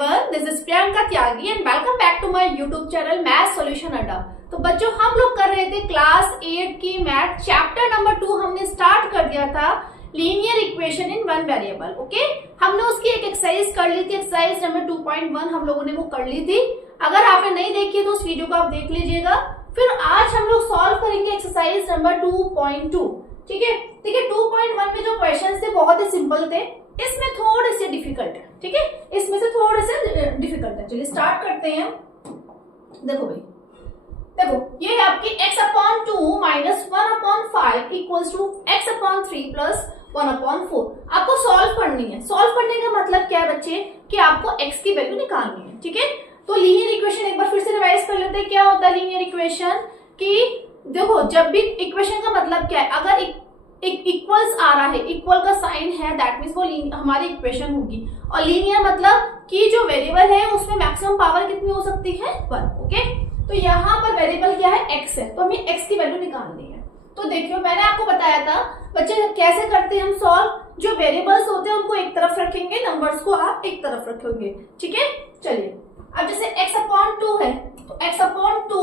everyone, this is Priyanka Tyagi and welcome back to my YouTube channel math solution अड्डा। तो बच्चों हम लोग कर रहे थे क्लास 8 की मैथ चैप्टर नंबर 2 हमने स्टार्ट कर दिया था linear equation in one variable. Okay, हमने उसकी एक एक्सरसाइज कर ली थी, एक्सरसाइज नंबर 2.1 हम लोगों ने वो कर ली थी। अगर आपने नहीं देखी तो उस वीडियो को आप देख लीजिएगा। फिर आज हम लोग सॉल्व करेंगे एक्सरसाइज नंबर 2.2। ठीक है, देखिए 2.1 में जो क्वेश्चन थे बहुत ही सिंपल थे, इसमें थोड़े से डिफिकल्ट है। ठीक है, इसमें से थोड़े से डिफिकल्ट है। चलिए स्टार्ट करते हैं। देखो भाई, देखो ये है आपकी x/2 minus 1/5 equals to x/3 plus 1/4। आपको सॉल्व करनी है। सॉल्व करने का मतलब क्या है बच्चे, कि आपको x की वैल्यू निकालनी है। ठीक है, तो लीनियर इक्वेशन एक बार फिर से रिवाइज कर लेते हैं। क्या होता है लीनियर इक्वेशन? कि देखो जब भी इक्वेशन का मतलब क्या है, अगर एक इक्वल्स आ रहा है, इक्वल का साइन है, दैट मीन्स वो हमारी इक्वेशन होगी। और लीनियर मतलब कि जो वेरिएबल है उसमें मैक्सिमम पावर कितनी हो सकती है? 1। ओके, तो यहाँ पर वेरिएबल क्या है? x है, तो हमें x की वैल्यू निकालनी है। तो देखियो मैंने आपको बताया था बच्चे कैसे करते हैं हम सॉल्व। जो वेरिएबल्स होते हैं उनको एक तरफ रखेंगे, नंबर्स को आप एक तरफ रखोगे। ठीक है, चलिए अब जैसे x/2 है तो x/2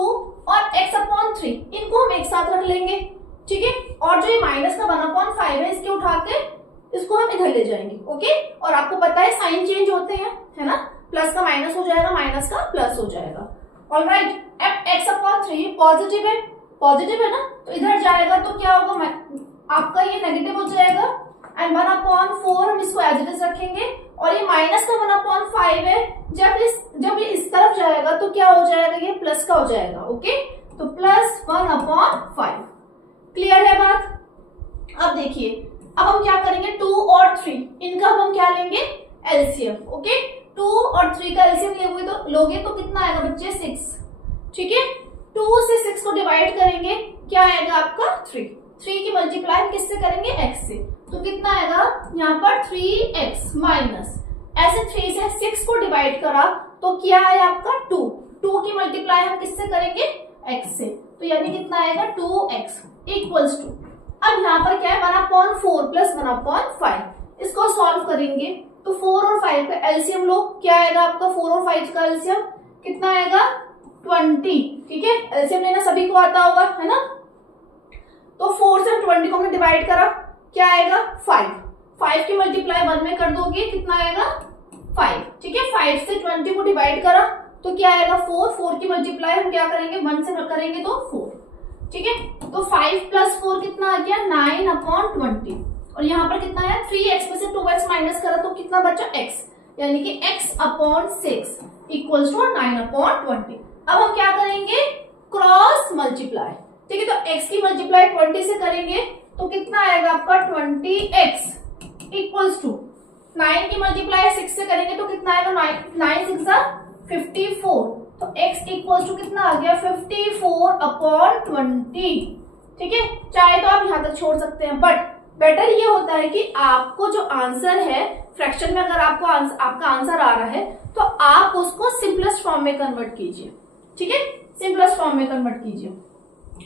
और x/3 इनको हम एक साथ रख लेंगे। ठीक है, और जो ये माइनस का 1/5 है इसके उठा के इसको हम इधर ले जाएंगे। ओके, और आपको पता है साइन चेंज होते हैं, है ना, प्लस का माइनस हो जाएगा, माइनस का प्लस हो जाएगा। ऑलराइट, अब x/3 पॉजिटिव है, पॉजिटिव है ना, तो इधर जाएगा तो क्या होगा, आपका ये नेगेटिव हो जाएगा। एंड 1/4 हम इसको एज इट इज रखेंगे, और ये माइनस का 1/5 है, जब ये इस तरफ जाएगा तो क्या हो जाएगा, ये प्लस का हो जाएगा। ओके, तो प्लस 1/5। क्लियर है बात? अब देखिए, अब हम क्या करेंगे, 2 और 3 इनका हम क्या लेंगे, एलसीएम। ओके, 2 और 3 का एलसीएम लोगे तो कितना आएगा बच्चे, 6। ठीक है, 2 से 6 को डिवाइड करेंगे, क्या आएगा आपका 3। 3 की मल्टीप्लाई हम किससे करेंगे, x से, तो कितना आएगा यहाँ पर 3x माइनस, ऐसे 3 से 6 को डिवाइड करा तो क्या है आपका 2। 2 की मल्टीप्लाई हम किससे करेंगे, x से, तो यानी कितना आएगा 2x इक्वल्स टू, अब यहाँ पर क्या है 1/4 प्लस 1/5। इसको सॉल्व करेंगे तो 4 और 5 का एलसीएम लो, क्या आएगा आपका 4 और 5 का एलसीएम कितना आएगा 20। ठीक है, एलसीएम लेना सभी को आता होगा, है ना। तो 4 से 20 को हमने डिवाइड करा, क्या आएगा 5। 5 की मल्टीप्लाई 1 में कर दोगे, कितना आएगा 5। ठीक है, 5 से 20 को डिवाइड करा तो क्या आएगा 4। 4 की मल्टीप्लाई हम क्या करेंगे, 1 से करेंगे तो 4। ठीक है, तो 5 प्लस 4 कितना आ गया 9/20। और यहाँ पर कितना है 3x में से 2x माइनस करा तो कितना बचा x, यानी कि x/6 इक्वल्स टू 9/20। अब हम क्या करेंगे, क्रॉस मल्टीप्लाई। ठीक है, तो x की मल्टीप्लाई 20 से करेंगे तो कितना आएगा आपका 20x इक्वल्स टू 9 की मल्टीप्लाई 6 से करेंगे तो कितना आएगा 9 6 54। तो x इक्वल्स टू कितना आ गया 54/20। ठीक है, चाहे तो आप यहां तक छोड़ सकते हैं, बट बेटर ये होता है कि आपको जो आंसर है फ्रैक्शन में, अगर आपको आपका आंसर आ रहा है तो आप उसको सिंपलेस्ट फॉर्म में कन्वर्ट कीजिए। ठीक है, सिंपलेस्ट फॉर्म में कन्वर्ट कीजिए,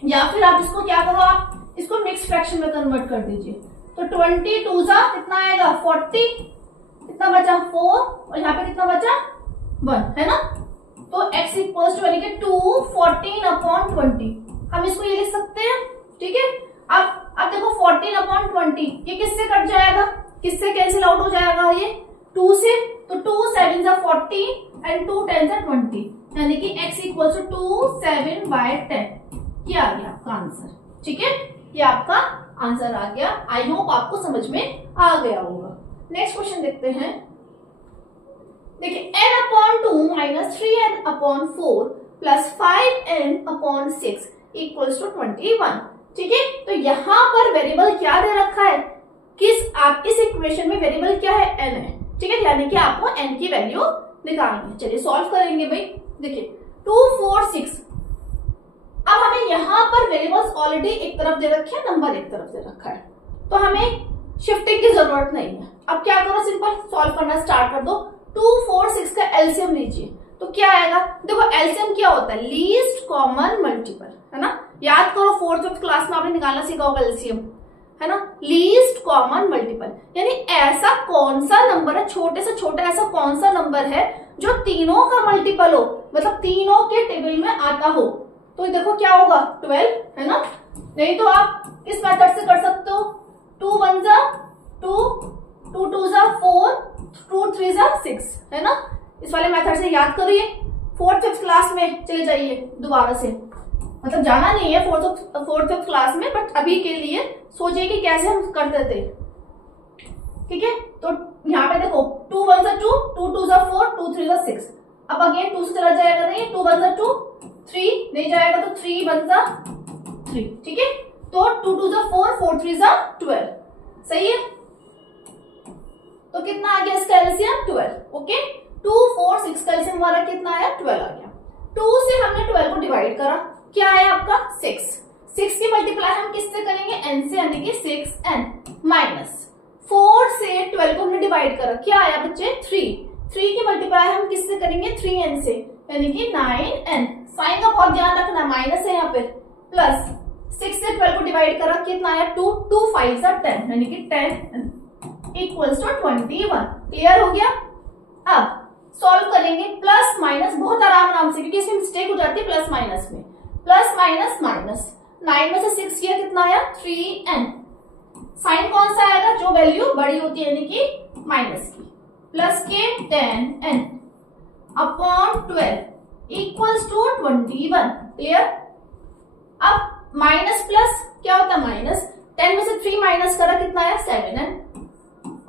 या फिर आप इसको क्या करो, आप इसको मिक्स फ्रैक्शन में कन्वर्ट कर दीजिए। तो 22 सा कितना आएगा 40, कितना बचा 4, और यहाँ पे कितना बचा 1, है ना। तो x इक्वल्स टू यानी कि 214/20, हम इसको ये लिख सकते हैं। ठीक है, अब देखो 14/20 ये किससे कट जाएगा, किससे कैंसिल आउट हो जाएगा, ये 2 से, तो 2 7 सा 40 एंड 2 10 सा 20, यानी कि x इक्वल्स टू 2/7/10। ये आ गया आपका आंसर। ठीक है, ये आपका आंसर आ गया। आई होप आपको समझ में आ गया होगा। नेक्स्ट क्वेश्चन देखते हैं। देखिए n/2 minus 3n/4 plus 5n/6 equals to 21। ठीक है, तो यहाँ पर वेरिएबल क्या दे रखा है, इस इक्वेशन में वेरिएबल क्या है, n है। ठीक है, यानी कि आपको n की वैल्यू निकालनी है। चलिए सॉल्व करेंगे भाई। देखिए 2 4 6, अब हमें यहाँ पर वेरिएबल्स ऑलरेडी एक तरफ दे रखे हैं, नंबर एक तरफ दे रखा है, तो हमें शिफ्टिंग की जरूरत नहीं है। अब क्या करो, सिंपल सॉल्व करना स्टार्ट कर दो। 2 4 6 का एलसीएम लीजिए तो क्या आएगा, देखो एलसीएम क्या होता है, लीस्ट कॉमन मल्टीपल, है ना। याद करो 4th क्लास में आपने निकालना सीखा होगा एलसीएम, है ना, लीस्ट कॉमन मल्टीपल, यानी ऐसा कौन सा नंबर है, छोटे से छोटा ऐसा कौन सा नंबर है जो तीनों का मल्टीपल हो, मतलब तीनों के टेबल में आता हो। तो देखो क्या होगा 12, है ना। नहीं तो आप इस मेथड से कर सकते हो, 2 1 जा 2, 2 2 जा 4, 2 3 जा 6, है ना। इस वाले मेथड से याद करिए। 4th 5th क्लास में चले जाइए दोबारा से, मतलब जाना नहीं है 4th 5th क्लास में, बट अभी के लिए सोचिए कि कैसे हम करते थे, ठीक है। तो यहाँ पे देखो 2 1 जा 2, 2 2 जा 4, 2 3 जा 6। अब अगेन 2 से चला जाएगा, नहीं 2 1 जा 2, 3 नहीं जाएगा तो 3 1 जा 3, ठीक है। तो 2 2 जा 4, 4 3 जा 12, सही है। तो कितना आ गया इसका एलसीएम 12, ओके। 2 4 6 का एलसीएम हमारा कितना आया 12 आ गया। 2 से हमने 12 को डिवाइड करा, क्या आया आपका 6। 6 की मल्टीप्लाई हम किससे करेंगे, n से, यानी कि 6n माइनस 4 से 12 को हमने डिवाइड करा, क्या आया बच्चे 3। 3 की मल्टीप्लाई हम किससे करेंगे 3n से, यानी कि 9n। साइन का बहुत ध्यान रखना, माइनस है यहाँ पे, प्लस 6 से 12 को डिवाइड करा, कितना आया 2, 2 5 10, यानी कि 10 इक्वल्स टू 21। क्लियर हो गया। अब सॉल्व करेंगे प्लस माइनस बहुत आराम से, क्योंकि इसमें मिस्टेक हो जाती है प्लस माइनस में। प्लस माइनस माइनस 9 में से 6 किया, कितना आया 3n। साइन कौन सा आएगा, जो वैल्यू बड़ी होती है, यानी कि माइनस की, प्लस के 10n upon 12 equals to 21। Clear. अब माइनस प्लस क्या होता है माइनस, 10 में से 3 माइनस करा, कितना आया 7n।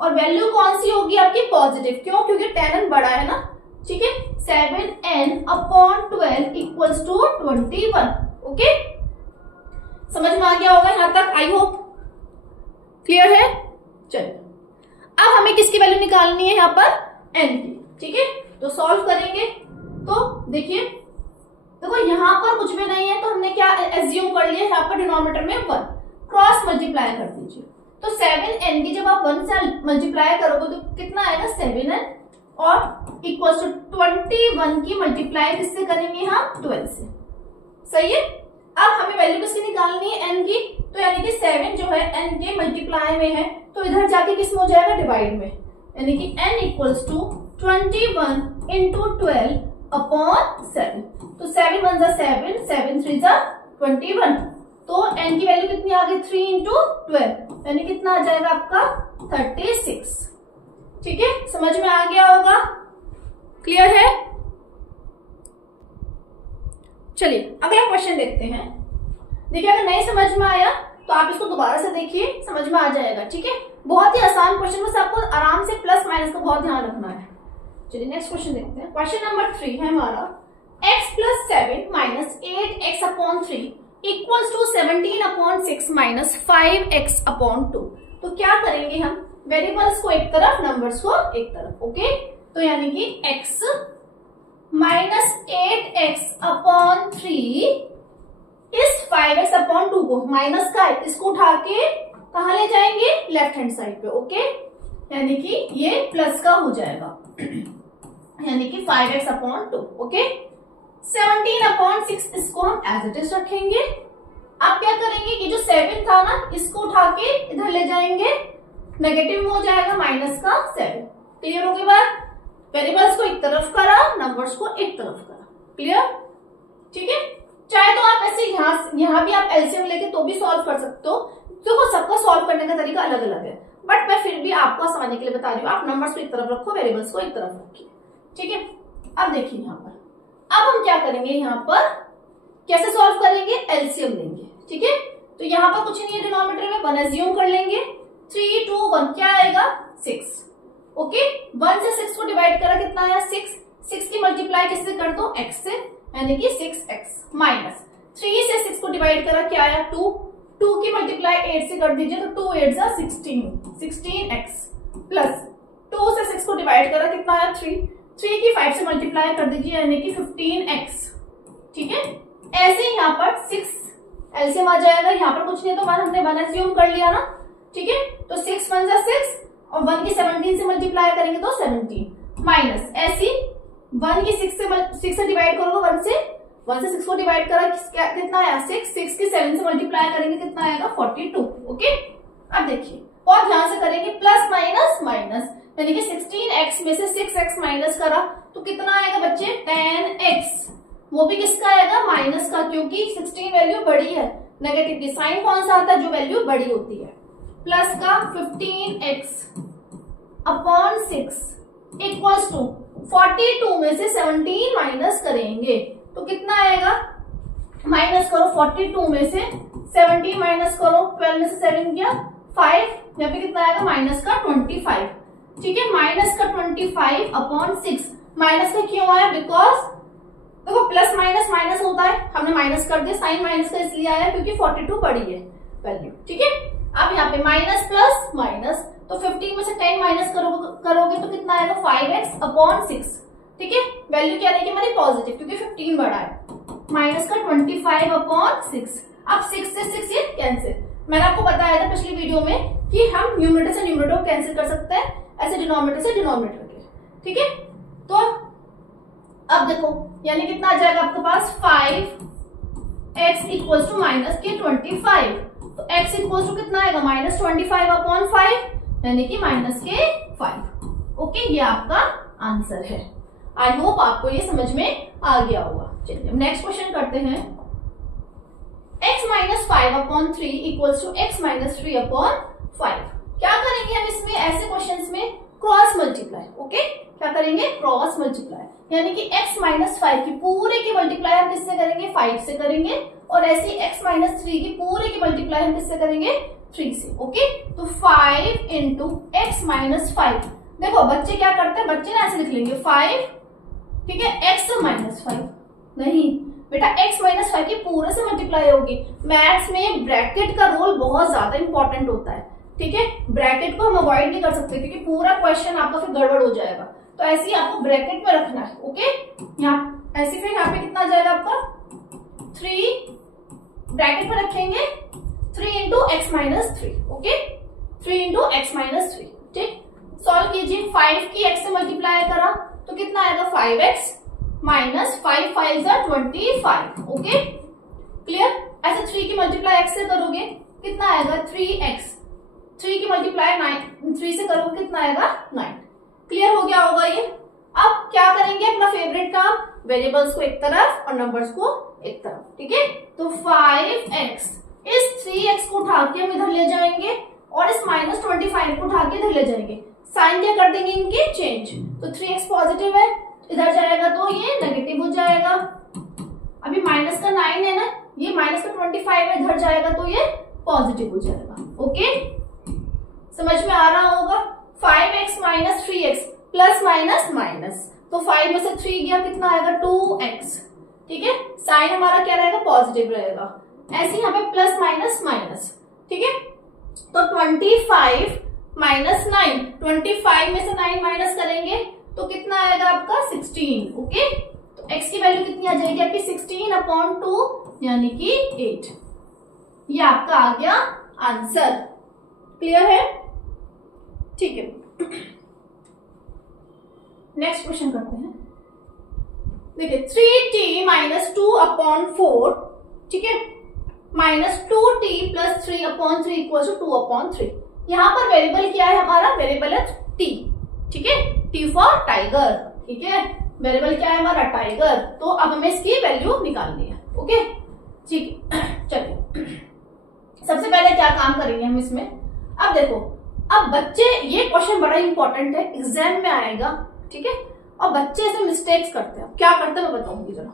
और वैल्यू कौन सी होगी आपकी पॉजिटिव, क्यों, क्योंकि 10n बड़ा है ना, ठीक है। 7n upon 12 equals to 21, okay. समझ में आ गया होगा यहां तक, आई होप क्लियर है। चलिए अब हमें किसकी वैल्यू निकालनी है, यहाँ पर n की, ठीक है। तो सॉल्व करेंगे, तो देखिए देखो यहाँ पर कुछ भी नहीं है, तो हमने क्या एज्यूम कर लिया, यहाँ पर डिनोमिनेटर में 1, क्रॉस मल्टीप्लाई कर दीजिए। तो 7n की जब आप 1 से मल्टीप्लाई करोगे तो कितना आएगा 7n, और इक्वल टू 21 की मल्टीप्लाई किससे करेंगे हम 12 से, सही है। अब हमें वैल्यू किसकी निकालनी है n की, तो यानी कि 7 जो है n के मल्टीप्लाई में है, तो इधर जाके किस में हो जाएगा डिवाइड में, यानी कि n equals to 21 into 12 upon 7। तो 7 1 जा 7, 7 3 जा 21, तो n की वैल्यू कितनी आ गई 3 इंटू 12, यानी कितना आ जाएगा आपका 36, ठीक है। समझ में आ गया होगा, क्लियर है। चलिए अगला क्वेश्चन देखते हैं। देखिए अगर नहीं समझ में आया तो आप इसको दोबारा से देखिए, समझ में आ जाएगा, ठीक है। बहुत ही आसान क्वेश्चन, बस आपको आराम से प्लस माइनस का बहुत ध्यान रखना है। चलिए नेक्स्ट क्वेश्चन देखते हैं। क्वेश्चन नंबर 3 है हमारा, x plus 7 minus 8x upon 3 equals to 17 upon 6 minus 5x upon 2। तो क्या करेंगे हम, वेरिएबल्स को एक तरफ, नंबर्स को एक तरफ, ओके। तो यानी कि x माइनस 8x अपॉन 3 इस 5x अपॉन 2 को, माइनस का इसको उठा के कहा ले जाएंगे लेफ्ट हैंड साइड पे, ओके। यानी कि ये प्लस का हो जाएगा, यानी कि 5x अपॉन 2, ओके। 17 अपॉन 6 इसको हम एज इट इज रखेंगे। अब क्या करेंगे कि जो 7 था ना, इसको उठा के इधर ले जाएंगे, नेगेटिव में हो जाएगा माइनस का 7। क्लियर हो गई बात। वेरिएबल्स को एक तरफ करा, नंबर्स को एक तरफ करा, क्लियर, ठीक है। चाहे तो आप ऐसे यहाँ भी आप एलसीएम लेके तो भी सॉल्व कर सकते हो, देखो सबका सॉल्व करने का तरीका अलग अलग है, बट मैं फिर भी आपको आसानी के लिए बता रही हूँ। आप नंबर्स को एक तरफ रखो, वेरिएबल्स को एक तरफ रखिए, ठीक है। अब देखिए यहाँ पर, अब हम क्या करेंगे, यहाँ पर कैसे सॉल्व करेंगे, एलसीएम लेंगे, ठीक है। तो यहाँ पर कुछ नहीं है, डिनोमिनेटर में 1 एज्यूम कर लेंगे, 3 2 1 क्या आएगा 6, ओके। 1 से 6 को डिवाइड करा, कितना आया 6। 6 की मल्टीप्लाई किससे कर दो, x से, यानी कि 6x माइनस 3 से 6 को डिवाइड करा, क्या आया 2। 2 की मल्टीप्लाई 8 से कर दीजिए, तो 2 8 जा 16x प्लस 2 से 6 को डिवाइड करा, कितना आया 3। 3 की 5 से मल्टीप्लाई कर दीजिए, यानी कि 15x, ठीक है। ऐसे ही यहाँ पर 6 एलसीएम आ जाएगा, यहाँ पर कुछ नहीं तो 1 हमने 1 एज्यूम कर लिया ना, ठीक है। तो 6 1 जा 6 और 1 की 17 से मल्टीप्लाई करेंगे तो 17 माइनस ऐसी 1 की 6 से डिवाइड करोगे, 1 से 6 को डिवाइड करा, कितना आया 6 की 7 से मल्टीप्लाई करेंगे, कितना आएगा 42, ओके। अब देखिए बहुत ध्यान से करेंगे, प्लस माइनस माइनस, यानी कि 16x में से 6x माइनस करा तो कितना आएगा बच्चे 10x, वो भी किसका आएगा माइनस का, क्योंकि 16 वैल्यू बड़ी है। नेगेटिव की साइन कौन सा आता है, जो वैल्यू बड़ी होती है। प्लस का 15x अपॉन 6 इक्वल्स टू 42 में से 17 माइनस करेंगे तो कितना आएगा, माइनस करो 42 में से 17 माइनस करो, 12 में से 7 किया 5, यहाँ पे कितना आएगा माइनस का 25। ठीक है, माइनस का 25 अपॉन 6, माइनस का क्यों आया, बिकॉज देखो प्लस माइनस माइनस होता है, हमने माइनस कर दिया, साइन माइनस का इसलिए आया क्योंकि 42 बड़ी है वैल्यू। ठीक है, अब यहाँ पे माइनस प्लस माइनस, तो 15 में से 10 माइनस करोगे तो कितना आएगा 5x अपॉन 6। ठीक है, वैल्यू क्या रहेगी हमारी पॉजिटिव, क्योंकि 15 बड़ा है। माइनस का 25 अपॉन 6, अब 6 से 6 ये कैंसिल। मैंने आपको बताया था पिछली वीडियो में कि हम न्यूमरेटर से न्यूमरेटर को कैंसिल कर सकते हैं, ऐसे डिनोमिनेटर से डिनोमिनेटर के। ठीक है, तो अब देखो यानी कितना आ जाएगा आपके पास 5x इक्वल्स टू माइनस के 25, तो x इक्वल्स टू कितना आएगा माइनस 25 अपॉन 5, यानी कि माइनस के 5। ओके, ये आपका आंसर है। आई होप आपको ये समझ में आ गया होगा। चलिए नेक्स्ट क्वेश्चन करते हैं। x minus 5 upon 3 equals to x minus 3 upon 5। क्या करेंगे हम इसमें, ऐसे क्वेश्चंस में क्रॉस मल्टीप्लाई। ओके, क्या करेंगे क्रॉस मल्टीप्लाई, यानी कि x माइनस 5 की पूरे की मल्टीप्लाई हम किससे करेंगे 5 से करेंगे, और ऐसी x माइनस 3 की पूरे की मल्टीप्लाई हम किससे करेंगे 3 से। ओके, तो 5 इंटू एक्स माइनस 5। देखो बच्चे क्या करते हैं, बच्चे ना ऐसे लिख लेंगे 5, ठीक है, x माइनस 5, नहीं बेटा x माइनस 5 की पूरे से मल्टीप्लाई होगी। मैथ्स में ब्रैकेट का रोल बहुत ज्यादा इंपॉर्टेंट होता है। ठीक है, ब्रैकेट को हम अवॉइड नहीं कर सकते क्योंकि पूरा क्वेश्चन आपका फिर गड़बड़ हो जाएगा, तो ऐसे ही आपको ब्रैकेट में रखना है। ओके, यहाँ ऐसे फिर यहाँ पे कितना आ जाएगा आपका 3 ब्रैकेट में रखेंगे 3 into x minus 3। Okay, 3 into x minus 3। ठीक, सॉल्व कीजिए, 5 की x से मल्टीप्लाई करा तो कितना आएगा 5x माइनस 5 5 25। Okay, clear. ऐसे 3 की मल्टीप्लाई x से करोगे कितना आएगा 3x, 3 की मल्टीप्लाई 3 से करोगे कितना आएगा 9। क्लियर हो गया होगा ये। अब क्या करेंगे अपना फेवरेट काम, वेरिएबल्स को एक तरफ और नंबर्स को एक तरफ। ठीक है, तो 5x, इस 3x को उठा के हम इधर ले जाएंगे और इस माइनस 25 को उठा के इधर ले जाएंगे। साइन क्या कर देंगे इनके चेंज, तो 3x पॉजिटिव है, इधर जाएगा तो ये नेगेटिव हो जाएगा। अभी माइनस का 9 है ना, ये माइनस का 25 है, इधर जाएगा तो ये पॉजिटिव हो जाएगा। ओके, समझ में आ रहा होगा। 5x minus 3x plus minus minus, तो 5 में से 3 गया कितना आएगा 2x। ठीक है, साइन हमारा क्या रहेगा पॉजिटिव रहेगा। ऐसे यहाँ पे प्लस माइनस माइनस। ठीक है, तो 25 माइनस 9, 25 में से 9 माइनस करेंगे तो कितना आएगा आपका 16। ओके, तो x की वैल्यू कितनी आ जाएगी आपकी 16 अपॉन 2 यानी कि 8। ये आपका आ गया आंसर। क्लियर है, ठीक है। नेक्स्ट क्वेश्चन करते हैं। देखिए 3t माइनस 2 अपॉन 4, ठीक है, minus 2t plus 3 upon 3 equal to 2 upon 3। यहाँ पर वेरिएबल क्या है हमारा, वेरिएबल है t। ठीक है, t फॉर टाइगर। ठीक है, वेरिएबल क्या है हमारा टाइगर, तो अब हमें इसकी वैल्यू निकालनी है। ओके, ठीक है, चलिए सबसे पहले क्या काम करेंगे हम इसमें। अब देखो, अब बच्चे, ये क्वेश्चन बड़ा इंपॉर्टेंट है, एग्जाम में आएगा। ठीक है, और बच्चे ऐसे मिस्टेक्स करते हैं। क्या करते हैं मैं बताऊंगी जरा।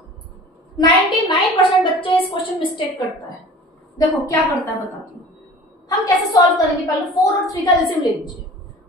99% बच्चे इस क्वेश्चन मिस्टेक करता है। देखो क्या करता है बताती हूँ। हम कैसे सॉल्व करेंगे, पहले 4 और 3 का एलसीएम ले लीजिए,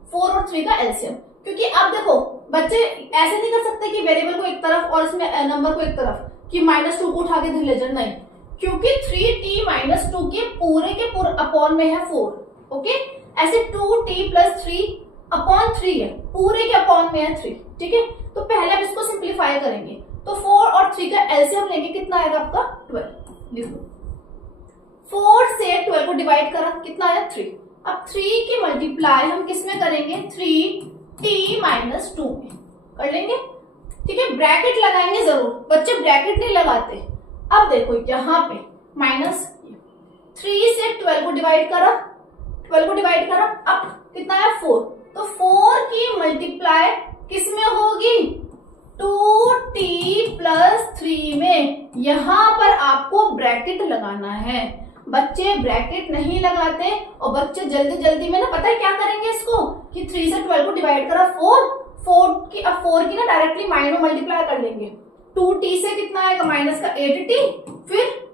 4 और 3 का एलसीएम। क्योंकि अब देखो बच्चे ऐसे नहीं कर सकते कि वेरिएबल को एक तरफ और इसमें नंबर को एक तरफ, कि -2 को उठा के इधर ले जाए, नहीं, क्योंकि 3t माइनस 2 के पूरे अपॉन में है 4। ओके, ऐसे 2t प्लस 3 अपॉन 3 है, पूरे के अपॉन में है 3। ठीक है, तो पहले हम इसको सिंप्लीफाई करेंगे, तो 4 और 3 का एलसीएम लेंगे, कितना आएगा आपका 12। लिखो 4 से 12 को डिवाइड करा कितना आया 3। अब 3 की मल्टीप्लाई हम किस में करेंगे 3t माइनस 2 में कर लेंगे। ठीक है, ब्रैकेट लगाएंगे जरूर, बच्चे ब्रैकेट नहीं लगाते। अब देखो यहाँ पे माइनस 3 से 12 को डिवाइड करा, 12 को डिवाइड करा, अब कितना है 4, तो 4 की मल्टीप्लाई किस में होगी 2t प्लस 3 में। यहां पर आपको ब्रैकेट लगाना है, बच्चे ब्रैकेट नहीं लगाते और बच्चे जल्दी जल्दी में ना पता है क्या करेंगे इसको कि 3 से 12 को डिवाइड करा 4 की, अब 4 की ना डायरेक्टली माइनस में मल्टीप्लाई कर लेंगे, 2t से कितना आएगा माइनस का 8t, फिर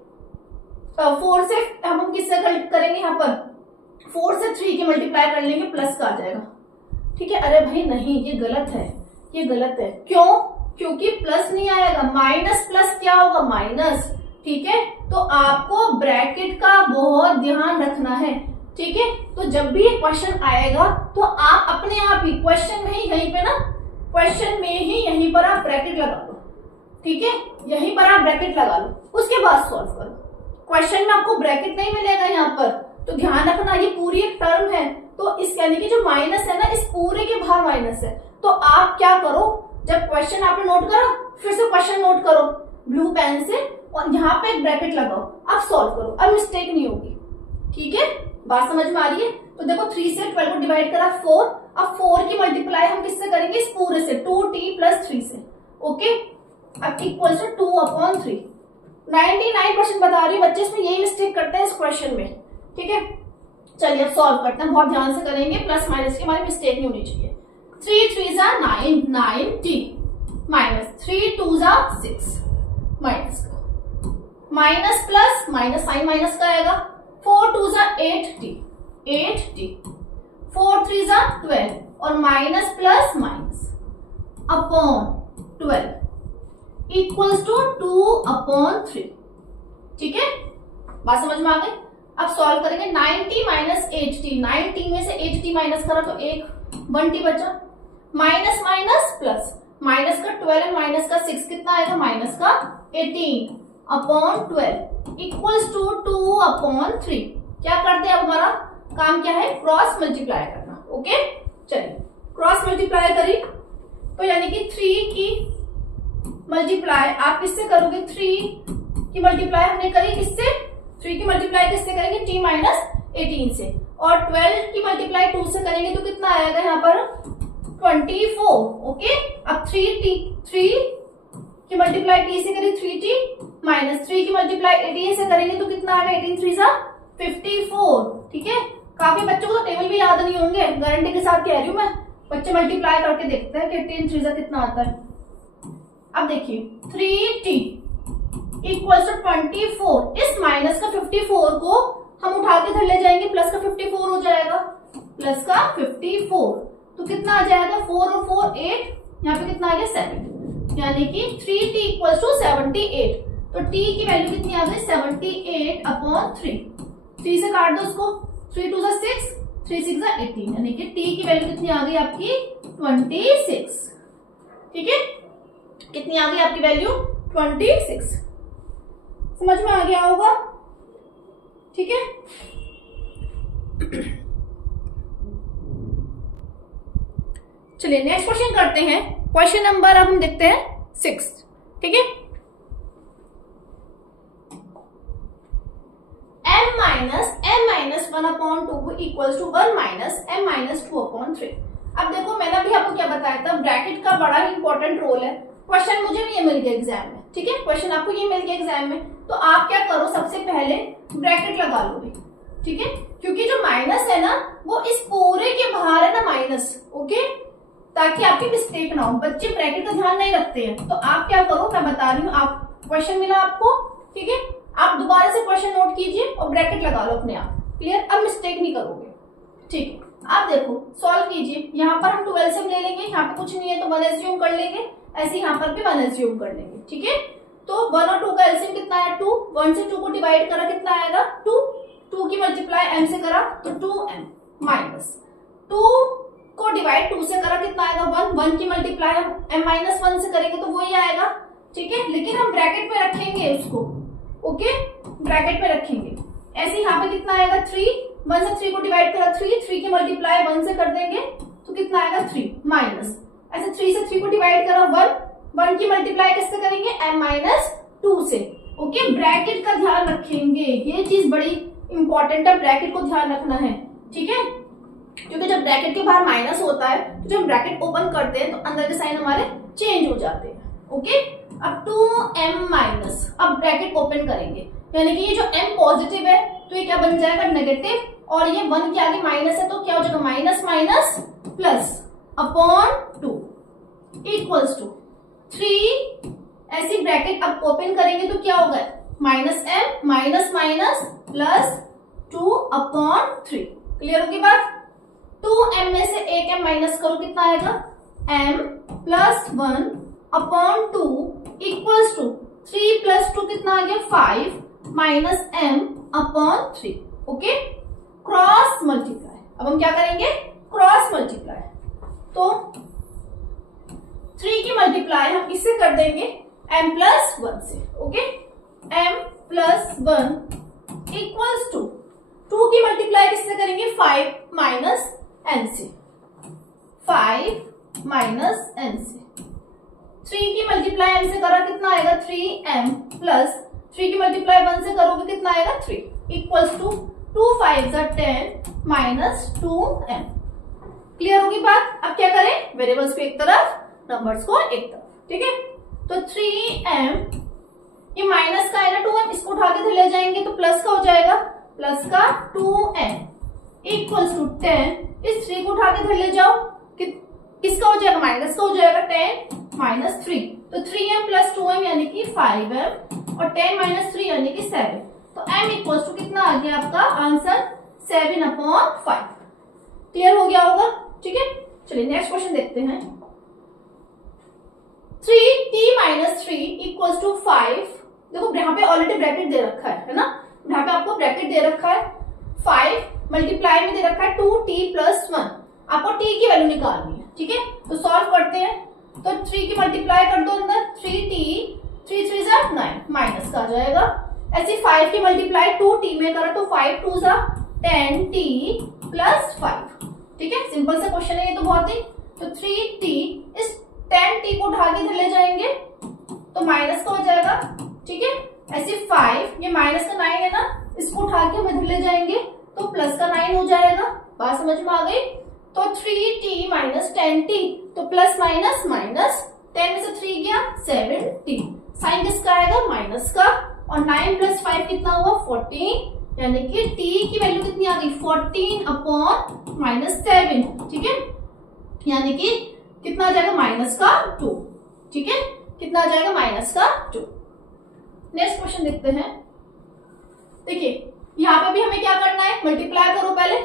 4 से हम किससे करेंगे यहाँ पर 4 से 3 की मल्टीप्लाई कर लेंगे प्लस का आ जाएगा, ठीक है। अरे भाई नहीं, ये गलत है, ये गलत है, क्यों? क्योंकि प्लस नहीं आएगा, माइनस प्लस क्या होगा माइनस, ठीक है। तो आपको ब्रैकेट का बहुत ध्यान रखना है, ठीक है। तो जब भी ये क्वेश्चन आएगा तो आप अपने आप ही क्वेश्चन में ही यहीं पे ना क्वेश्चन में ही यहीं पर आप ब्रैकेट लगा लो, ठीक है, यहीं पर आप ब्रैकेट लगा लो, उसके बाद सॉल्व करो। क्वेश्चन में आपको ब्रैकेट नहीं मिलेगा यहाँ पर, तो ध्यान रखना ये पूरी एक टर्म है, तो इस यानी कि जो माइनस है ना इस पूरे के बाहर माइनस है। तो आप क्या करो, जब क्वेश्चन आपने नोट करा फिर से क्वेश्चन नोट करो ब्लू पेन से और यहाँ पे एक ब्रैकेट लगाओ, अब सॉल्व करो, अब मिस्टेक नहीं होगी, ठीक है। बात समझ में आ रही है? तो देखो 3 से 12 को डिवाइड करा 4, अब 4 की मल्टीप्लाई हम किससे करेंगे इस पूरे से 2t प्लस 3 से, ओके। अब इक्वल टू 2/3। 99% बता रही हूँ बच्चे इसमें यही मिस्टेक करते हैं इस क्वेश्चन में, ठीक है। चलिए अब सॉल्व करते हैं, बहुत ध्यान से करेंगे, प्लस माइनस की हमारी मिस्टेक नहीं होनी चाहिए। 3 3 जा 9, 9t माइनस 3 2 जा 6 माइनस का minus plus minus sign minus का आएगा, 4 2 जा 8t 8t, 4 3 जा 12 और minus plus minus upon 12 equals to 2/3, ठीक है। बात समझ में आ गई? अब सॉल्व करेंगे 90 माइनस 8t, 90 में से 8t माइनस करा तो 1t बचा, माइनस माइनस प्लस, माइनस का 12 माइनस का 6 कितना आएगा माइनस का 18/12 इक्वल्स टू 2/3। क्या करते हैं अब हमारा काम क्या है, क्रॉस मल्टीप्लाई करना, ओके। चलिए क्रॉस मल्टीप्लाई करी तो यानी कि 3 की मल्टीप्लाई आप किससे करोगे, 3 की मल्टीप्लाई हमने करी किससे, 3 की मल्टीप्लाई किससे करेंगे t माइनस 18 से, और 12 की मल्टीप्लाई 2 से करेंगे तो कितना आएगा यहाँ पर 24, ओके। अब 3 की मल्टीप्लाई t से करें 3t माइनस 3 की मल्टीप्लाई 18 से करेंगे तो कितना आएगा 18 3 सा 54, ठीक है। काफी बच्चों को तो टेबल भी याद नहीं होंगे, गारंटी के साथ कह रही हूँ मैं, बच्चे मल्टीप्लाई करके देखते हैं कि 18 3 सा कितना आता है। अब देखिए 3t इक्वल्स टू 24, इस माइनस का 54 को हम उठा के इधर ले जाएंगे, प्लस का 54 हो जाएगा, प्लस का 54 तो कितना आ जाएगा 4 और 4 8, यहाँ पे कितना आ गया 7, यानी कि 3t इक्वल्स टू 78। तो t की वैल्यू कितनी आ गई 78/3, 3 से काट दो उसको, 3 2 6, 3 6 18, यानी कि t की वैल्यू कितनी आ गई आपकी 26, ठीक है। कितनी आ गई आपकी वैल्यू 26, समझ में आ गया होगा, ठीक है। चलिए नेक्स्ट क्वेश्चन करते हैं, क्वेश्चन नंबर अब हम देखते हैं 6, ठीक है। m-1/2 equals to 1 minus m-2/3। अब देखो मैंने अभी आपको क्या बताया था, ब्रैकेट का बड़ा इंपॉर्टेंट रोल है। क्वेश्चन मुझे भी ये मिल गया एग्जाम में, ठीक है, क्वेश्चन आपको ये मिल गया एग्जाम में, तो आप क्या करो सबसे पहले ब्रैकेट लगा लो, ठीक है, क्योंकि जो माइनस है ना वो इस पूरे के बाहर है ना माइनस, ओके, ताकि आपकी मिस्टेक ना हो। बच्चे ब्रैकेट का ध्यान नहीं रखते हैं, तो आप क्या करो, मैं बता रही हूँ, आप क्वेश्चन मिला आपको, ठीक है, आप दोबारा से क्वेश्चन नोट कीजिए और ब्रैकेट लगा लो अपने आप, क्लियर, अब मिस्टेक नहीं करोगे, ठीक है। आप देखो सॉल्व कीजिए, यहाँ पर हम 12 से ले लेंगे, यहाँ पे कुछ नहीं है तो 1 एज्यूम कर लेंगे, ऐसे यहाँ पर भी 1 एज्यूम कर लेंगे, ठीक है। तो 1 और 2 का एलसीएम कितना है 2, 1 से 2 को डिवाइड करा कितना आएगा 2, 2 की मल्टीप्लाई m से करा तो 2m माइनस 2 को डिवाइड 2 से करा कितना आएगा 1, 1 की मल्टीप्लाई हम m-1 से करेंगे तो वही आएगा, ठीक है, लेकिन हम ब्रैकेट में रखेंगे उसको, ओके, ब्रैकेट में रखेंगे। ऐसे यहाँ पे कितना आएगा 3, 1 से 3 को डिवाइड करा 3 की मल्टीप्लाई 1 से कर देंगे तो कितना आएगा 3 माइनस, ऐसे 3 से 3 को डिवाइड करा 1 की मल्टीप्लाई किससे करेंगे m-2 से, ओके। ब्रैकेट का ध्यान रखेंगे, ये चीज बड़ी इंपॉर्टेंट है, ब्रैकेट को ध्यान रखना है, ठीक है, क्योंकि जब ब्रैकेट के बाहर माइनस होता है तो जब ब्रैकेट ओपन करते हैं तो अंदर के साइन हमारे चेंज हो जाते हैं। ओके, अब 2m माइनस, अब ब्रैकेट ओपन करेंगे, यानी कि ये जो m पॉजिटिव है तो ये क्या बन जाएगा नेगेटिव, और ये 1 के आगे माइनस है तो क्या हो जाएगा minus minus plus upon 2 equals to 3। ऐसी ब्रैकेट अब ओपन करेंगे तो क्या होगा minus m minus minus plus 2 upon 3। Clear होगी बात? 2m में से एक m माइनस करो, कितना आएगा m plus 1 upon 2 equals to 3 plus 2 कितना आ गया 5 minus m upon 3। Okay, cross multiply. अब हम क्या करेंगे क्रॉस मल्टीप्लाई, तो 3 की मल्टीप्लाई हम इससे कर देंगे m प्लस 1 से। Okay, m plus 1 equals to 2 की मल्टीप्लाई किससे करेंगे 5 माइनस n से, 5 माइनस n से। 3 की मल्टीप्लाई n से करा कितना आएगा 3m प्लस 3 की मल्टीप्लाई 1 से करोगे कितना आएगा 3 equals to 2 5 10 minus 2m। Clear होगी बात? अब क्या करें वेरिएबल्स को एक तरफ, नंबर्स को एक तरफ। ठीक है, तो 3m, ये माइनस का है ना 2m, इसको उठा के ले जाएंगे तो प्लस का हो जाएगा, प्लस का 2m इक्वल्स टू 10। इस 3 को उठा के ले जाओ, किसका हो जाएगा माइनस का हो जाएगा 10 माइनस 3, तो 3m प्लस 2m यानी कि 5m और 10 माइनस 3 यानी कि 7, तो m इक्वल्स टू कितना आ गया आपका आंसर 7 अपॉन 5। क्लियर हो गया होगा? ठीक है, चलिए नेक्स्ट क्वेश्चन देखते हैं। 3t minus 3 equals to 5। देखो यहाँ पे ऑलरेडी ब्रैकेट दे रखा है ना, यहाँ पे आपको ब्रैकेट दे रखा है, 5 मल्टीप्लाई में दे रखा है 2t प्लस 1, आपको t की वैल्यू निकालनी है। ठीक है, तो सॉल्व करते हैं, तो 3 की मल्टीप्लाई कर दो अंदर, 3t 3 3 जा 9 माइनस का आ जाएगा। ऐसे 5 की मल्टीप्लाई 2t में करो तो 5 2 जा 10t प्लस 5। ठीक है, सिंपल सा क्वेश्चन है ये तो बहुत ही। तो 3t, इस 10t को उठा के इधर ले जाएंगे तो माइनस का हो जाएगा। ठीक है, ऐसे 5, ये माइनस का 9 है ना, इसको उठा के हम इधर ले जाएंगे तो प्लस का 9 हो जाएगा। बात समझ में आ गई? तो 3t माइनस 10t, तो प्लस माइनस माइनस, 10 में से 3 गया 7t, साइन किसका आएगा माइनस का, और 9 प्लस 5 कितना हुआ 14, यानी कि t की वैल्यू कितनी आ गई 14 अपॉन माइनस 7। ठीक है, यानी कि कितना आ जाएगा माइनस का 2। ठीक है, कितना आ जाएगा माइनस का 2। नेक्स्ट क्वेश्चन देखते हैं। देखिए यहाँ पे भी हमें क्या करना है, मल्टीप्लाई करो पहले,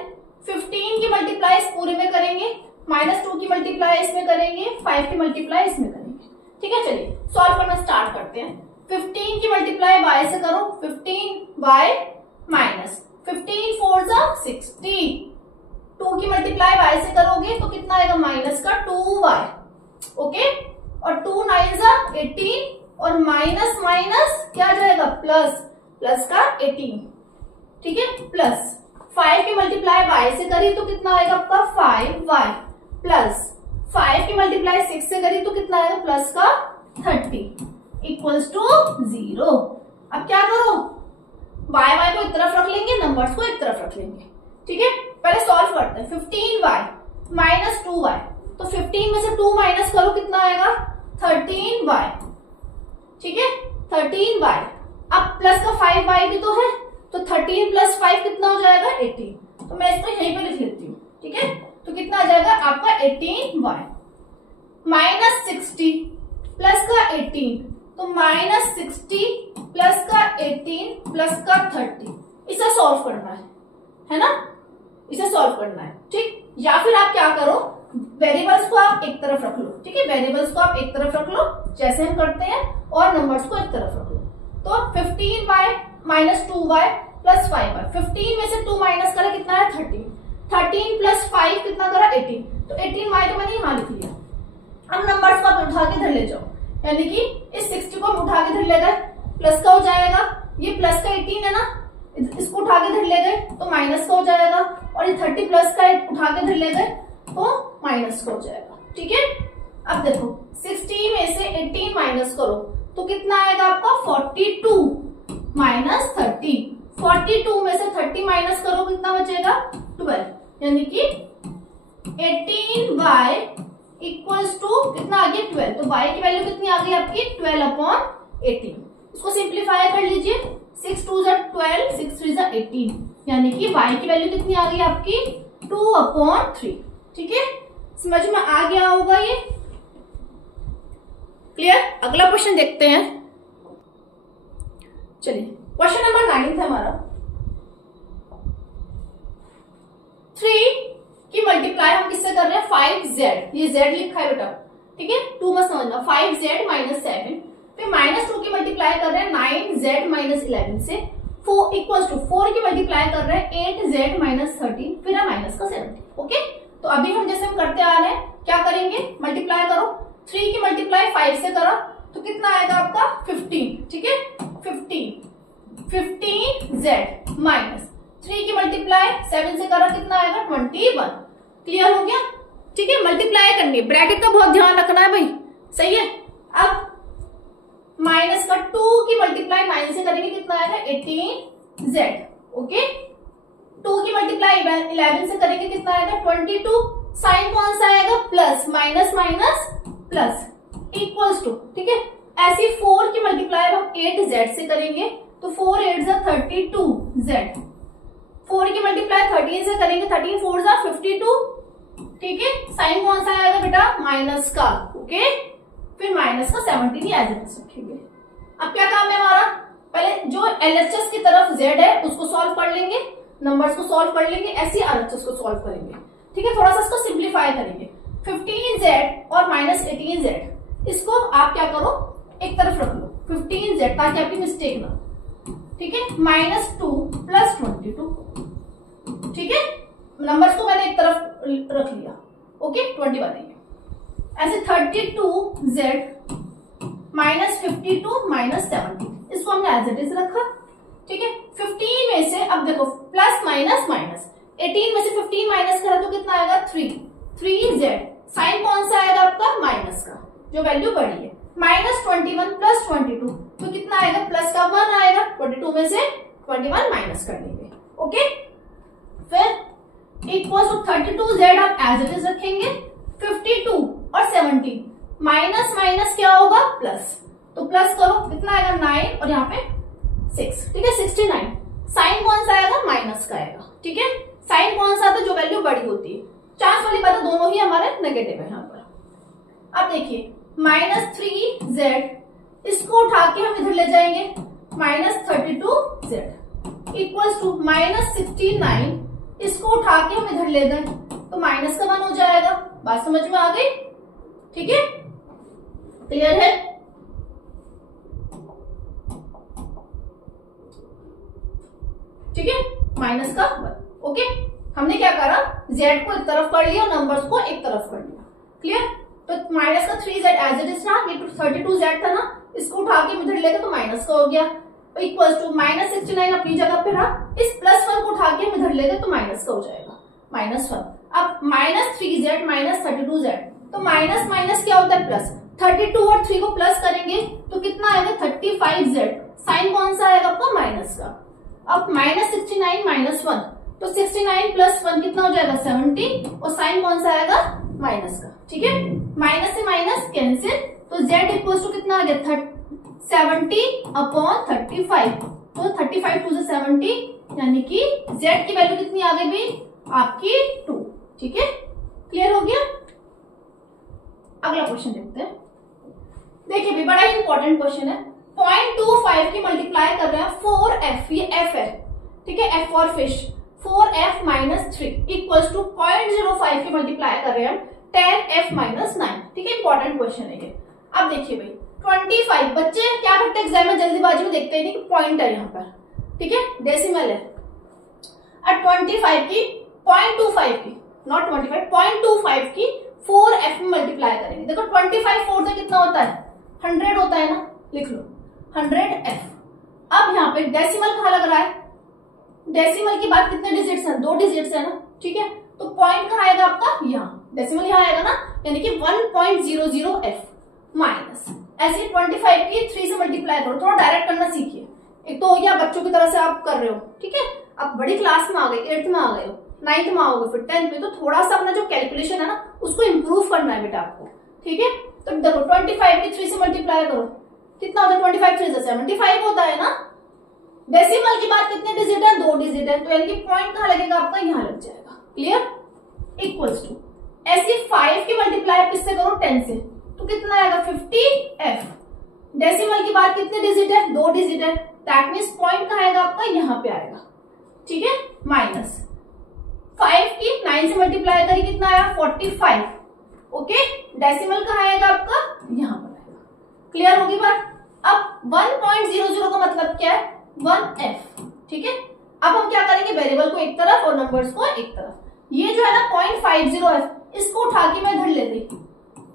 15 की मल्टीप्लाई इस पूरे में करेंगे, माइनस 2 की मल्टीप्लाई इसमें करेंगे, 5 की मल्टीप्लाई इसमें करेंगे। ठीक है, चलिए सॉल्व करना स्टार्ट करते हैं। 15 की मल्टीप्लाई y से करो, 15y माइनस 15 4 जा 60। 2 की मल्टीप्लाई y से करोगे तो कितना आएगा माइनस का 2y। ओके, और 2 9 जा 18, और माइनस माइनस क्या आ जाएगा प्लस, प्लस का 18। ठीक है, प्लस 5 की मल्टीप्लाई y से करी तो कितना आएगा आपका 5y, प्लस 5 की मल्टीप्लाई 6 से करी तो कितना आएगा प्लस का 30 इक्वल्स टू 0। अब क्या करो, y को एक तरफ रख लेंगे, नंबर्स को एक तरफ रख लेंगे। ठीक है, पहले सॉल्व करते हैं। 15y माइनस 2y, तो 15 में से 2 माइनस करो कितना आएगा 13y। ठीक है, 13y, अब प्लस का 5y भी तो है, तो 13 प्लस 5 कितना हो जाएगा 18, तो मैं इसको यहीं पे लिख लेती हूँ। ठीक है, तो कितना आ जाएगा आपका 18y माइनस 60 प्लस का 18, तो माइनस 60 प्लस का 18 प्लस का 30, इसे सॉल्व करना है ना, इसे सॉल्व करना है। ठीक, या फिर आप क्या करो, वेरिएबल्स को आप एक तरफ रख लो। ठीक है, वेरिएबल्स को आप एक तरफ रख लो जैसे हम करते हैं, और नंबर्स को एक तरफ रख लो। तो 15y minus 2y plus 5y, 15 में से 2 माइनस करा कितना है 13, 13 प्लस 5 कितना करा 18, तो 18y तो मैंने यहाँ लिख लिया। अब नंबर्स को आप उठा के इधर ले जाओ, यानी कि इस 60 को हम उठा के इधर ले गए, प्लस का हो जाएगा, ये प्लस का 18 है ना, इसको उठा के इधर ले गए तो माइनस का हो जाएगा, और ये 30 प्लस का उठा के इधर ले गए तो माइनस का हो जाएगा। ठीक है, अब देखो 60 में से 18 माइनस करो तो कितना आएगा आपका 42 माइनस 30, 42 में से 30 माइनस करो कितना बचेगा 12 यानी कि 18y इक्वल्स टू कितना आ गया 12। तो y की वैल्यू कितनी आ गई आपकी 12/18। इसको सिंप्लीफाई कर लीजिए, 6 2 12 6 3 18 यानी कि y की वैल्यू कितनी आ गई आपकी 2/3। ठीक है, समझ में आ गया होगा ये, क्लियर। अगला क्वेश्चन देखते हैं। चलिए क्वेश्चन नंबर 9 है हमारा। 3 की मल्टीप्लाई हम किससे कर रहे हैं 5z, ये z लिखा है बेटा, ठीक है। 2 मत समझना, 5z माइनस 7, फिर -2 की मल्टीप्लाई कर रहे हैं 9z माइनस 11 से, 4 इक्वल्स टू 4 की मल्टीप्लाई कर रहे हैं 8z माइनस 13, फिर है माइनस का 70। ओके, तो अभी हम जैसे हम करते आ रहे हैं, क्या करेंगे, मल्टीप्लाई करो। 3 की मल्टीप्लाई 5 से करो तो कितना आएगा आपका 15, ठीक है। 15z माइनस 3 की मल्टीप्लाई 7 से करो कितना आएगा 21। क्लियर हो गया, ठीक है। मल्टीप्लाई करनी, ब्रैकेट का बहुत ध्यान रखना है भाई, सही है। अब माइनस का 2 की मल्टीप्लाई 9 से करेंगे कितना आएगा 18z। ओके, 2 की मल्टीप्लाई 11 से करेंगे कितना आएगा 22। साइन कौन सा आएगा plus, minus minus plus equals to, ठीक है। ऐसी 4 की मल्टीप्लाई हम 8z से करेंगे तो 4 8 32z। 4 की मल्टीप्लाई 13 से करेंगे, 13 4 52, ठीक है। साइन कौन सा आएगा बेटा माइनस का, ओके। फिर माइनस का 17 ही एज इट इज रखेंगे। अब क्या काम है हमारा, पहले जो एलएचएस की तरफ z है उसको सॉल्व कर लेंगे, नंबर्स को सॉल्व कर लेंगे, ऐसे आरएचएस को सॉल्व करेंगे, ठीक है। थोड़ा सा इसको सिंप्लीफाई करेंगे। 15z और माइनस 18z, इसको आप क्या करो एक तरफ रख लो 15z, ताकि आपकी मिस्टेक ना, ठीक है। -2 प्लस 22, ठीक है। नंबर्स को मैंने एक तरफ रख लिया, ओके। 20 बनेंगे ऐसे। 32z माइनस 52 माइनस 70, इसको हमने एज इट इज रखा, ठीक है। 15 में से अब देखो प्लस माइनस माइनस, 18 में से 15 माइनस करा तो कितना आएगा 3z। साइन कौन सा आएगा आपका माइनस का, जो वैल्यू बड़ी है। -21 प्लस 22 तो कितना आएगा प्लस का 1 आएगा, 22 में से 21 माइनस कर लेंगे, ओके। फिर इक्वल टू 32z आप एज इट इज रखेंगे। 52 और 70 माइनस माइनस क्या होगा प्लस, तो प्लस करो कितना आएगा 9 और यहाँ पे 6, ठीक है। 69 साइन कौन सा आएगा माइनस का आएगा, ठीक है। साइन कौन सा आता जो वैल्यू बड़ी होती है, चांस वाली बात है, दोनों ही हमारे नेगेटिव है यहाँ पर। अब देखिए -3z, इसको उठा के हम इधर ले जाएंगे, -32z इक्वल्स टू -69, इसको उठा के हम इधर ले गए तो माइनस का 1 हो जाएगा। बात समझ में आ गई, ठीक है, क्लियर है। ठीक है, माइनस का 1, ओके। हमने क्या करा, z को एक तरफ कर लिया और नंबर्स को एक तरफ कर लिया, क्लियर। तो माइनस का 3z एज इट इज था, ये 32z था ना, इसको उठा के इधर लेगा तो माइनस का हो गया, इक्वल टू -69 अपनी जगह पे रहा। इस +1 को उठा के हम इधर लेंगे तो माइनस का हो जाएगा -1। अब -3z माइनस 32z, तो माइनस माइनस क्या होता है प्लस, 32 और 3 को प्लस करेंगे तो कितना आएगा 35z। साइन कौन सा आएगा आपका माइनस का। अब -69 -1, तो 69 + 1 कितना हो जाएगा 70, और साइन कौन सा आएगा माइनस का, ठीक है। माइनस से माइनस कैंसिल, तो z इक्वल टू कितना आ गया 70/35, तो 35 2 से 70, यानी कि z की वैल्यू कितनी आ गई भाई आपकी 2, ठीक है, क्लियर हो गया। अगला क्वेश्चन देखते हैं। देखिए भाई बड़ा ही इंपॉर्टेंट क्वेश्चन है। 0.25 की मल्टीप्लाई कर रहे हैं 4f, ये f है, ठीक है, f और फिश, 4f - 3 इक्वल्स टू 0.05 की मल्टीप्लाई कर रहे हैं 10f - 9, ठीक है, इंपॉर्टेंट क्वेश्चन है ये। अब देखिए भाई 25, बच्चे क्या करते हैं एग्जाम में जल्दीबाजी में देखते हैं नहीं कि पॉइंट है यहाँ पर, ठीक है, डेसिमल है। अब 25 की 0.25 की, नॉट 25, 0.25 की 4f में मल्टीप्लाई करेंगे। देखो 25 4 से कितना होता है 100 होता है ना, लिख लो 100f। अब यहाँ पे डेसिमल कहाँ लग रहा है, डेसिमल की बात कितने डिजिट्स हैं, 2 डिजिट्स है ना, ठीक है। तो पॉइंट कहाँ आएगा आपका, यहाँ डेसिमल यहाँ आएगा ना, यानी कि 1.00f माइनस, ऐसे 25 की 3 से मल्टीप्लाई करो। थोड़ा डायरेक्ट करना सीखिए, एक तो हो गया बच्चों की तरह से आप कर रहे हो, ठीक है। अब बड़ी क्लास में आ गए, 8th में आ गए हो, 9th में आओगे, फिर 10th में, तो थोड़ा सा अपना जो कैलकुलेशन है ना उसको इम्प्रूव करना है बेटा आपको, ठीक है। तो देखो 25 की 3 से मल्टीप्लाई करो, कितना होता है 25 3 से 75 होता है ना। डेसिमल की बात कितने डिजिट है, 2 डिजिट है, तो यानी कि पॉइंट कहाँ लगेगा आपका, यहाँ लग जाएगा, क्लियर। इक्वल्स टू ऐसे 5 की मल्टीप्लाई किससे करो 10 से, तो कितना आएगा 50f। डेसिमल की बात कितने डिजिट है, 2 डिजिट है, दैट मीन्स पॉइंट कहाँ आएगा आपका, यहाँ पे आएगा, ठीक है। माइनस 5 की 9 से मल्टीप्लाई करी, कितना आया 45, ओके। डेसिमल कहाँ आएगा आपका, यहाँ पर आएगा, क्लियर होगी बात। अब 1.00 का मतलब क्या है, 1f, ठीक है। अब हम क्या करेंगे, वेरिएबल को एक तरफ और नंबर्स को एक तरफ। ये जो है ना 0.50f, इसको उठा के मैं इधर ले ली,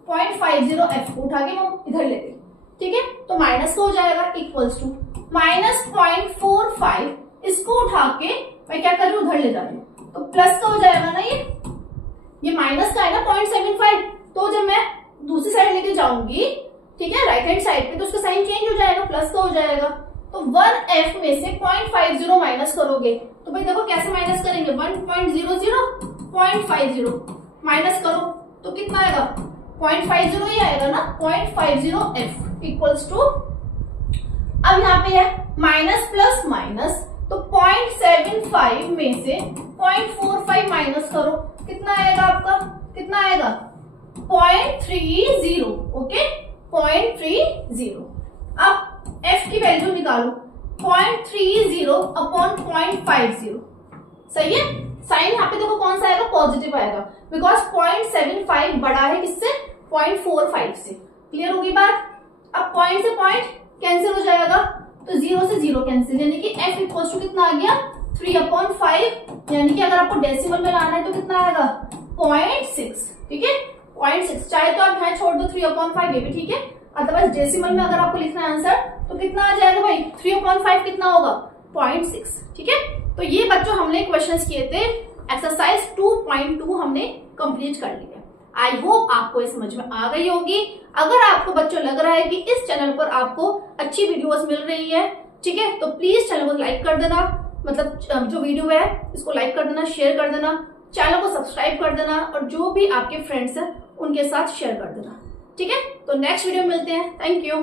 0.50f को उठा के मैं इधर ले ली, ठीक है। तो माइनस हो जाएगा, इक्वल्स टू -0.45, इसको उठा के मैं क्या कर रही हूँ, उधर ले जा रही हूँ, तो प्लस का हो जाएगा ना, ये माइनस का है ना 0.75, तो जब मैं दूसरी साइड लेके जाऊंगी, ठीक है, राइट हैंड साइड पे, तो उसका साइन चेंज हो जाएगा, प्लस का हो जाएगा। तो 1f में से 0.50 माइनस करोगे, तो भाई देखो कैसे माइनस करेंगे, 1.00 0.50 माइनस करो तो कितना आएगा, 0.50 ही आएगा ना, 0.50f इक्वल्स टू, अब यहाँ पे है माइनस प्लस माइनस, तो 0.75 में से 0.45 माइनस करो, कितना आएगा आपका, कितना आएगा 0.30, ओके 0.30। अब f की वैल्यू निकालो, 0.30 अपॉन 0.50, सही है। साइन यहाँ पे देखो कौन सा आएगा, पॉजिटिव आएगा, बिकॉज 0.75 बड़ा है किससे, 0.45 से, क्लियर होगी बात। अब पॉइंट से पॉइंट कैंसिल हो जाएगा, तो 0 से 0 कैंसिल, यानी कि f इक्वल टू कितना आ गया 3/5, यानी कि अगर आपको डेसिमल में लाना है तो कितना आएगा 0.6, ठीक है 0.6। चाहे तो आप यहाँ छोड़ दो 3/5, ये भी ठीक है, अदरवाइज डेसिमल में अगर आपको लिखना है आंसर तो कितना आ जाएगा भाई, 3/5 कितना होगा 0.6, ठीक है। तो ये बच्चों हमने क्वेश्चंस किए थे, एक्सरसाइज 2.2 हमने कंप्लीट कर लिया। आई होप आपको ये समझ में आ गई होगी। अगर आपको बच्चों लग रहा है कि इस चैनल पर आपको अच्छी वीडियोस मिल रही है, ठीक है, तो प्लीज चैनल को लाइक कर देना, मतलब जो वीडियो है इसको लाइक कर देना, शेयर कर देना, चैनल को सब्सक्राइब कर देना, और जो भी आपके फ्रेंड्स हैं उनके साथ शेयर कर देना, ठीक है। तो नेक्स्ट वीडियो मिलते हैं, थैंक यू।